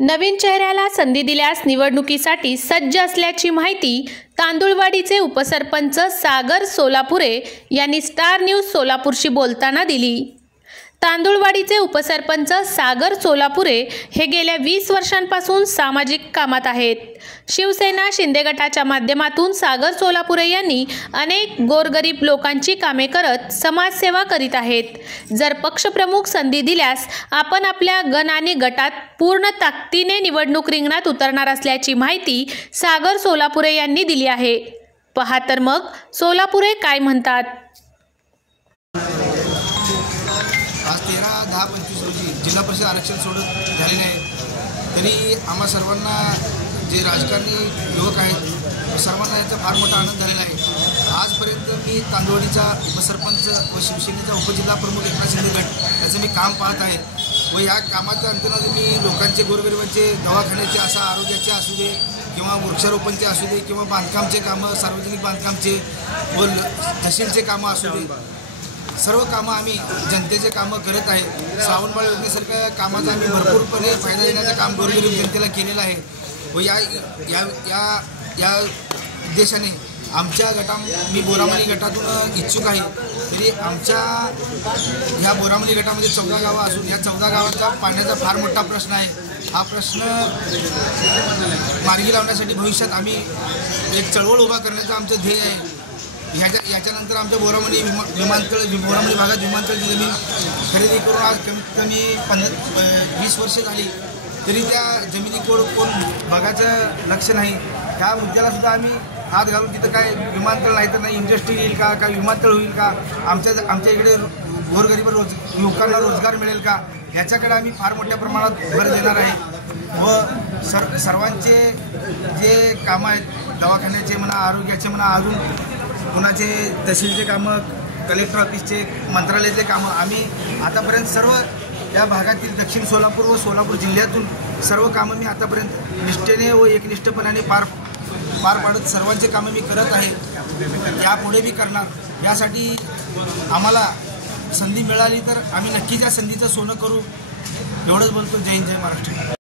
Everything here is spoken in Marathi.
नवीन चेहऱ्याला संधी दिल्यास निवडणुकीसाठी सज्ज असल्याची माहिती तांदुळवाडीचे उपसरपंच सागर सोलापुरे यांनी स्टार न्यूज सोलापूरशी बोलताना दिली। तांदुळवाडीचे उपसरपंच सागर सोलापुरे हे गेल्या 20 वर्षांपासून सामाजिक कामात आहेत। शिवसेना शिंदे गटाच्या माध्यमातून सागर सोलापुरे यांनी अनेक गोरगरीब लोकांची कामे करत समाजसेवा करीत आहेत। जर पक्षप्रमुख संधी दिल्यास आपण आपल्या गण आणि गटात पूर्ण ताकदीने निवडणूक रिंगणात उतरणार असल्याची माहिती सागर सोलापुरे यांनी दिली आहे। पहा तर मग सोलापुरे काय म्हणतात। आज 13/10/25 रोजी जिल्हा परिषद आरक्षण सोडत झालेले आहे, तरी आम्हा सर्वांना जे राजकारणी युवक आहेत सर्वांना याचा फार मोठा आनंद झालेला आहे। आजपर्यंत मी तांदुळवाडीचा उपसरपंच व शिवसेनेचा उपजिल्हा प्रमुख एकनाथ शिंदे गट याचं मी काम पाहत आहे व या कामाच्या अंतर्गत मी लोकांचे गोरगरिबांचे दवाखान्याचे असा आरोग्याचे असू दे किंवा वृक्षारोपणचे असू दे किंवा बांधकामचे कामं सार्वजनिक बांधकामचे व तहसीलचे कामं असू दे, सर्व कामं आम्ही जनतेचे कामं करत आहे। श्रावणबाळ योजनेसारख्या कामाचा आम्ही भरपूरपणे फायदा देण्याचं काम गोरगरीब जनतेला केलेलं आहे व या उद्देशाने आमच्या मी बोरामणी गटातून इच्छुक आहे। तरी आमच्या ह्या बोरामणी गटामध्ये 14 गावं असून या 14 गावांचा पाण्याचा फार मोठा प्रश्न आहे। हा प्रश्न मार्गी लावण्यासाठी भविष्यात आम्ही एक चळवळ उभा करण्याचं आमचं ध्येय आहे। याच्यानंतर आमच्या बोरामणी बोरामणी भागात विमानतळाची जमीन खरेदी करून आज कमीत कमी 20 वर्षे झाली, तरी त्या जमिनीकडे कोण बघायचं लक्ष नाही। त्या मुद्द्यालासुद्धा आम्ही हात घालून तिथं काय विमानतळ नाही तर नाही इंडस्ट्री येईल का, काय विमानतळ होईल का, आमच्या इकडे गोरगरीब युवकांना रोजगार मिळेल का, याच्याकडे आम्ही फार मोठ्या प्रमाणात भर देणार आहे व सर्वांचे जे कामं आहेत दवाखान्याचे म्हणा, आरोग्याचे म्हणा, अजून कुणाचे तहसीलचे कामं, कलेक्टर ऑफिसचे, मंत्रालयाचे कामं आम्ही आतापर्यंत सर्व या भागातील दक्षिण सोलापूर व सोलापूर जिल्ह्यातून सर्व कामं मी आतापर्यंत निष्ठेने व एकनिष्ठपणाने पार पाडत सर्वांचे कामं मी करत आहे। यापुढे बी करणार। यासाठी आम्हाला संधी मिळाली तर आम्ही नक्कीच या संधीचं सोनं करू। एवढंच बोलतो। जय हिंद, जय महाराष्ट्र।